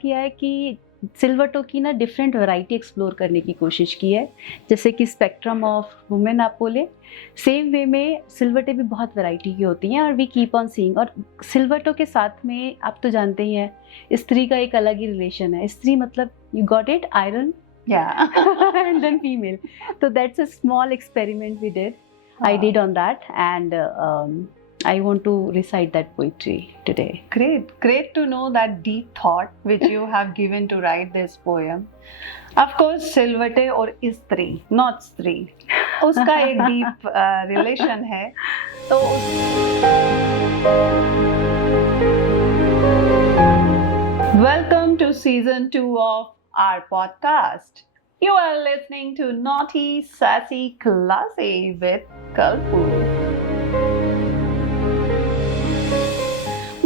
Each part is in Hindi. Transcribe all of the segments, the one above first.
किया है कि सिल्वर्टो की ना डिफरेंट वैरायटी एक्सप्लोर करने की कोशिश की है, जैसे कि स्पेक्ट्रम ऑफ वुमेन आप बोले। सेम वे में सिल्वर्टे भी बहुत वैरायटी की होती हैं और वी कीप ऑन सीइंग। और सिल्वर्टो के साथ में आप तो जानते ही हैं, स्त्री का एक अलग ही रिलेशन है। स्त्री मतलब you got it, iron and then female. तो that's a small experiment we did, I did on that, and I want to recite that poetry today. Great to know that deep thought which you have given to write this poem. Of course, सिलवटे और स्त्री, not स्त्री, उसका एक deep relation है। तो welcome to season 2 of our podcast. You are listening to Naughty, Sassy, Classy with Kalpu.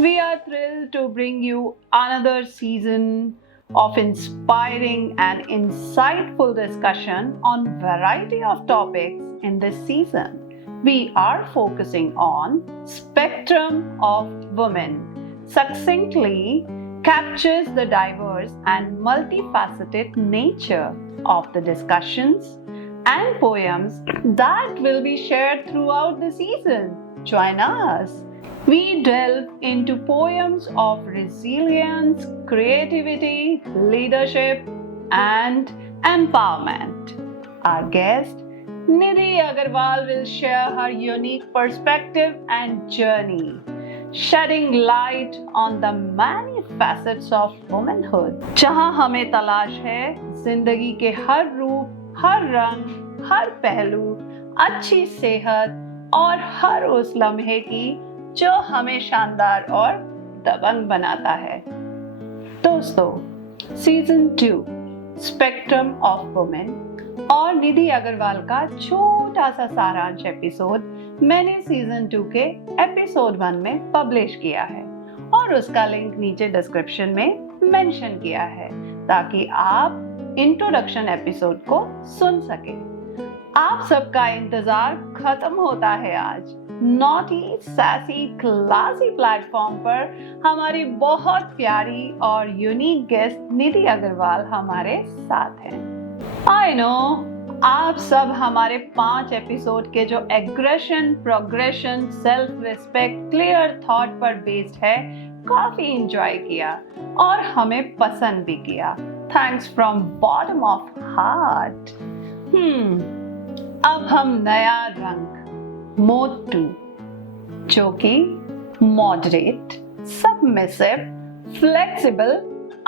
We are thrilled to bring you another season of inspiring and insightful discussion on variety of topics in this season. We are focusing on spectrum of women, succinctly captures the diverse and multifaceted nature of the discussions and poems that will be shared throughout the season. Join us. We delve into poems of resilience, creativity, leadership, and empowerment. Our guest, Nidhi Agarwal, will share her unique perspective and journey, shedding light on the many facets of womanhood. जहाँ हमें तलाश है जिंदगी के हर रूप, हर रंग, हर पहलू, अच्छी सेहत और हर उस लम्हे की जो हमें शानदार और दबंग बनाता है। दोस्तों, सीजन 2 स्पेक्ट्रम ऑफ वुमेन और निधि अग्रवाल का छोटा सा सारांश एपिसोड मैंने सीजन 2 के एपिसोड 1 में पब्लिश किया है और उसका लिंक नीचे डिस्क्रिप्शन में मेंशन किया है ताकि आप इंट्रोडक्शन एपिसोड को सुन सके। आप सबका इंतजार खत्म होता है आज नॉटी सैसी क्लासी प्लेटफॉर्म पर हमारी बहुत प्यारी और यूनिक गेस्ट निधि अग्रवाल हमारे साथ हैं। आई नो आप सब हमारे 5 एपिसोड के जो aggression, progression, self respect, clear thought पर बेस्ड है काफी एंजॉय किया और हमें पसंद भी किया। Thanks from bottom of heart. अब हम नया रंग मोड 2 जो कि मॉडरेट, सबमिसिव, फ्लेक्सिबल,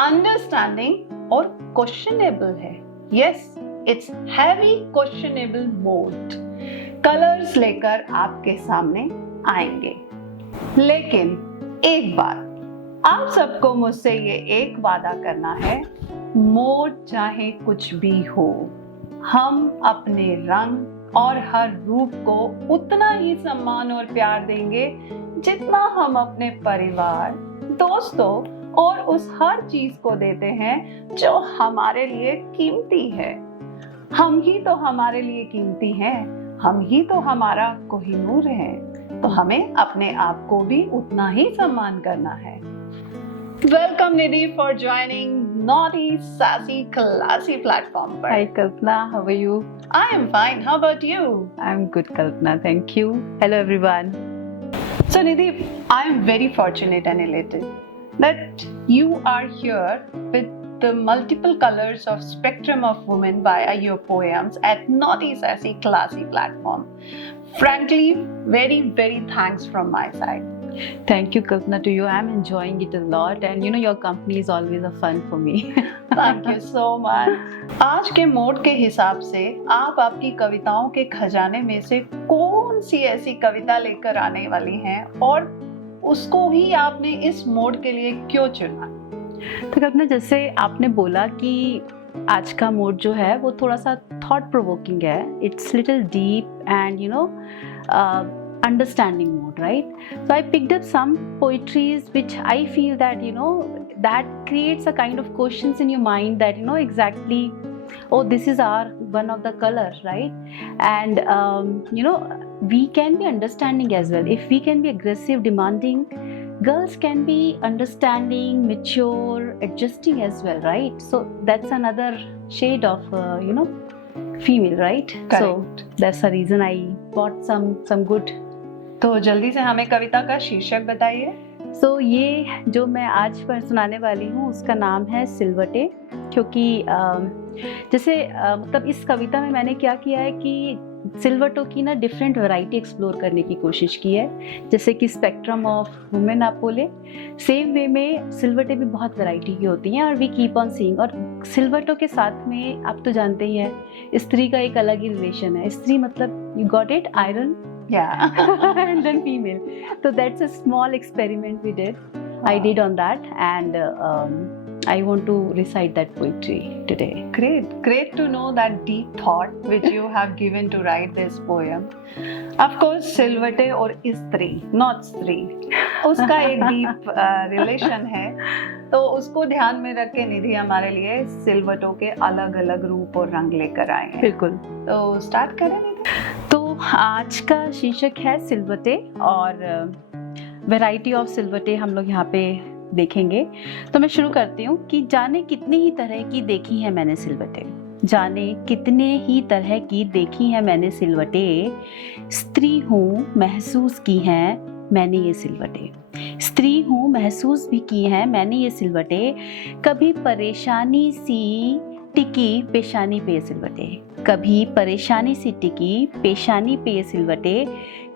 अंडरस्टैंडिंग और क्वेश्चनेबल है। Yes, it's heavy questionable mode colours लेकर आपके सामने आएंगे। लेकिन एक बात, आप सबको मुझसे ये एक वादा करना है, मोड चाहे कुछ भी हो, हम अपने रंग और हर रूप को उतना ही सम्मान और प्यार देंगे जितना हम अपने परिवार, दोस्तों और उस हर चीज को देते हैं जो हमारे लिए कीमती है। हम ही तो हमारे लिए कीमती हैं, हम ही तो हमारा कोहिनूर है, तो हमें अपने आप को भी उतना ही सम्मान करना है। Welcome Nidhi for joining Naughty Sassy Classy platform. Hi Kalpana, how are you? I am fine. How about you? I'm good Kalpana, thank you. Hello everyone. So Nidhi, I am very fortunate and elated that you are here with the multiple colors of spectrum of women via your poems at Naughty Sassy Classy platform. Frankly, very thanks from my side. Thank you Kalpana to you. I'm enjoying it a lot and you know your company is always a fun for me. Thank you so much. आज के मोड के हिसाब से आप आपकी कविताओं के खजाने में से कौन सी ऐसी कविता लेकर आने वाली हैं और उसको ही आपने इस मोड के लिए क्यों चुना? तो कल्पना, जैसे आपने बोला कि आज का मोड जो है वो थोड़ा सा थॉट प्रोवोकिंग है, it's little deep and you know understanding mode, right? So I picked up some poetries which I feel that you know that creates a kind of questions in your mind that you know exactly, oh this is our one of the color, right? And you know we can be understanding as well. If we can be aggressive, demanding, girls can be understanding, mature, adjusting as well, right? So that's another shade of female, right? Correct. So that's the reason I bought some good. तो जल्दी से हमें कविता का शीर्षक बताइए। So ये जो मैं आज पर सुनाने वाली हूँ उसका नाम है सिलवटे, क्योंकि जैसे मतलब इस कविता में मैंने क्या किया है कि सिलवटों की ना डिफरेंट वैरायटी एक्सप्लोर करने की कोशिश की है, जैसे कि स्पेक्ट्रम ऑफ वुमेन आप बोले, सेम वे में सिलवटे भी बहुत वैरायटी की होती हैं और वी कीप ऑन सीइंग। और सिलवटों के साथ में आप तो जानते ही हैं स्त्री का एक अलग ही रिलेशन है। स्त्री मतलब you got it, iron and then female. So that's a small experiment we did. I did on that, and I want to recite that poetry today. Great to know that deep thought which you have given to write this poem. Of course, सिलवटे और स्त्री, not स्त्री, उसका एक deep relation है, तो उसको ध्यान में रख के निधि हमारे लिए सिलवटों के अलग अलग रूप और रंग लेकर आए हैं। बिल्कुल, तो स्टार्ट करें निधि। तो आज का शीर्षक है सिलवटे और वैरायटी ऑफ सिलवटे हम लोग यहाँ पे देखेंगे। तो मैं शुरू करती हूँ कि जाने कितनी ही तरह की देखी है मैंने सिलवटे, जाने कितने ही तरह की देखी है मैंने सिलवटे, स्त्री हूँ महसूस की हैं मैंने ये सिलवटे, स्त्री हूँ महसूस भी की हैं मैंने ये सिलवटे, कभी परेशानी सी टिकी पेशानी पे सिलवटे, कभी परेशानी सी टिकी पेशानी पे सिलवटे,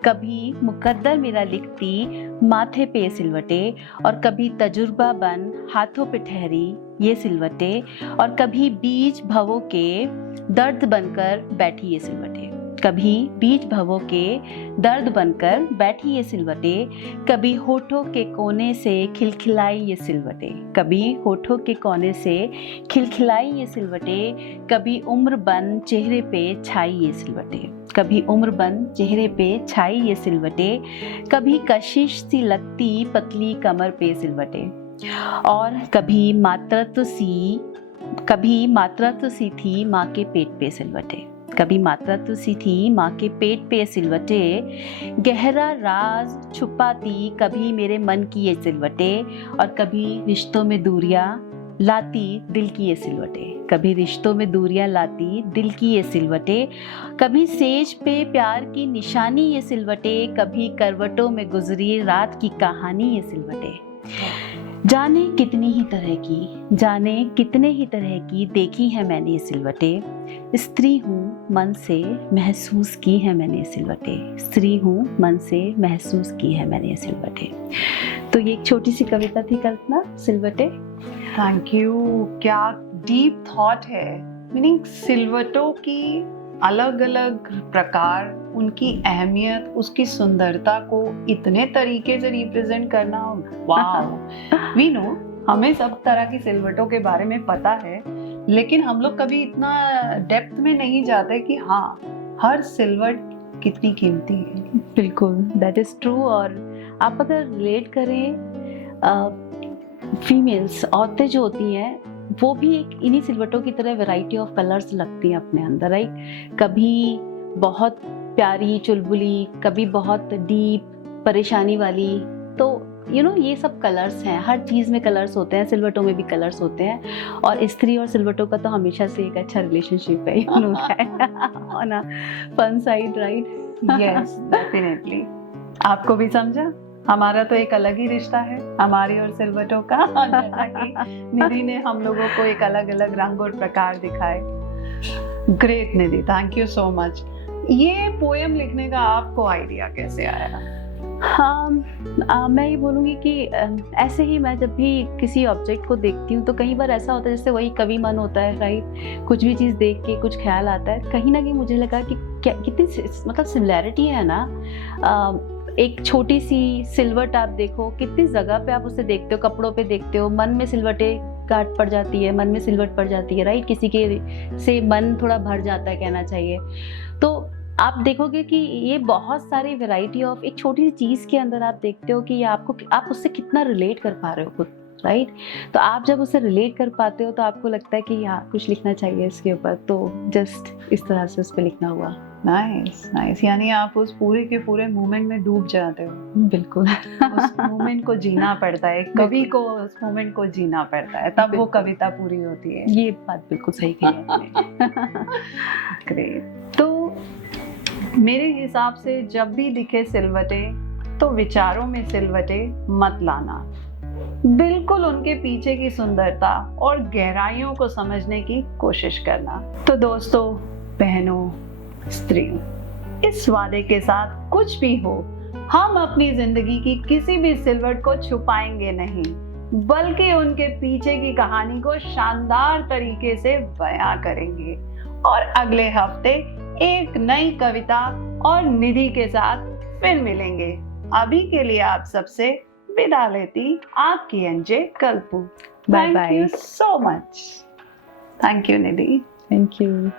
कभी मुकद्दर मेरा लिखती माथे पे सिलवटे, और कभी तजुर्बा बन हाथों पे ठहरी ये सिलवटे, और कभी बीज भवों के दर्द बनकर बैठी ये सिलवटे, कभी बीज भवों के दर्द बनकर बैठी ये सिलवटे, कभी होठों के कोने से खिलखिलाई ये सिलवटे, कभी होठों के कोने से खिलखिलाई ये सिलवटे, कभी उम्र बन चेहरे पे छाई ये सिलवटे, कभी उम्र बन चेहरे पे छाई ये सिलवटे, कभी कशिश सी लगती पतली कमर पे सिलवटे, और कभी मातृत्व सी थी माँ के पेट पे सिलवटे, कभी मातृत्व सी थी माँ के पेट पे सिलवटे, गहरा राज छुपाती कभी मेरे मन की ये सिलवटे, और कभी रिश्तों में दूरियां लाती दिल की ये सिलवटे, कभी रिश्तों में दूरियां लाती दिल की ये सिलवटे, कभी सेज पे प्यार की निशानी ये सिलवटे, कभी करवटों में गुजरी रात की कहानी ये सिलवटे, जाने कितनी ही तरह की, जाने कितने ही तरह की देखी है मैंने ये सिलवटे, स्त्री हूँ मन से महसूस की है मैंने ये सिलवटे, स्त्री हूँ मन से महसूस की है मैंने ये सिलवटे। तो ये एक छोटी सी कविता थी कल्पना, सिलवटे। Thank you. क्या डीप थॉट है। मीनिंग सिलवटों की अलग अलग प्रकार, उनकी अहमियत, उसकी सुंदरता को इतने तरीके से रिप्रेजेंट करना, वाव। वी नो, हमें सब तरह की सिलवटों के बारे में पता है, लेकिन हम लोग कभी इतना डेप्थ में नहीं जाते कि हाँ, हर सिलवट कितनी कीमती है। बिल्कुल, दैट इज ट्रू। और आप अगर रिलेट करें, फीमेल्स, औरतें जो होती हैं वो भी एक इन्हीं सिलवटों की तरह वैरायटी ऑफ कलर्स लगती हैं अपने अंदर, राइट। कभी बहुत प्यारी चुलबुली, कभी बहुत डीप परेशानी वाली। तो ये सब कलर्स हैं, हर चीज़ में कलर्स होते हैं, सिलवटों में भी कलर्स होते हैं। और स्त्री और सिलवटों का तो हमेशा से एक अच्छा रिलेशनशिप है, on a fun side, right. Yes, definitely. आपको भी समझा? हमारा तो एक अलग ही रिश्ता है, हमारी और सिलवटों का। जैसा कि निधि ने हम लोगों को एक अलग अलग रंग और प्रकार दिखाए। Great Nidhi, thank you so much. ये पोएम लिखने का आपको आइडिया कैसे आया? हाँ, मैं ये बोलूँगी कि ऐसे ही मैं जब भी किसी ऑब्जेक्ट को देखती हूँ तो कई बार ऐसा होता है जैसे वही कवि मन होता है, राइट। कुछ भी चीज़ देख के कुछ ख्याल आता है, कहीं ना कहीं मुझे लगा कि कितनी मतलब सिमिलैरिटी है ना। एक छोटी सी सिलवट आप देखो, कितनी जगह पे आप उसे देखते हो, कपड़ों पे देखते हो, मन में सिलवटें गांठ पड़ जाती है, मन में सिलवट पड़ जाती है, राइट। किसी के से मन थोड़ा भर जाता है, कहना चाहिए। तो आप देखोगे कि ये बहुत सारी वैरायटी ऑफ एक छोटी सी चीज़ के अंदर आप देखते हो कि आप उससे कितना रिलेट कर पा रहे हो खुद, राइट। तो आप जब उससे रिलेट कर पाते हो तो आपको लगता है कि हाँ, कुछ लिखना चाहिए इसके ऊपर, तो जस्ट इस तरह से उस पर लिखना हुआ। नाइस नाइस, यानी आप उस पूरे के पूरे मोमेंट में डूब जाते हो। बिल्कुल। उस मोमेंट को जीना पड़ता है, कवि को उस मोमेंट को जीना पड़ता है, तब वो बिल्कुल। कविता पूरी होती है। ये बात बिल्कुल सही कही आपने। ग्रेट। तो मेरे हिसाब से जब भी दिखे सिलवटे तो विचारों में सिलवटे मत लाना, बिल्कुल उनके पीछे की सुंदरता और गहराइयों को समझने की कोशिश करना। तो दोस्तों, बहनों, स्त्रियों, इस वादे के साथ कुछ भी हो, हम अपनी जिंदगी की किसी भी सिलवट को छुपाएंगे नहीं, बल्कि उनके पीछे की कहानी को शानदार तरीके से बयां करेंगे। और अगले हफ्ते एक नई कविता और निधि के साथ फिर मिलेंगे। अभी के लिए आप सबसे विदा लेती आपकी NJ कल्पू। Bye thank bye. You so much. Thank you Nidhi. Thank you.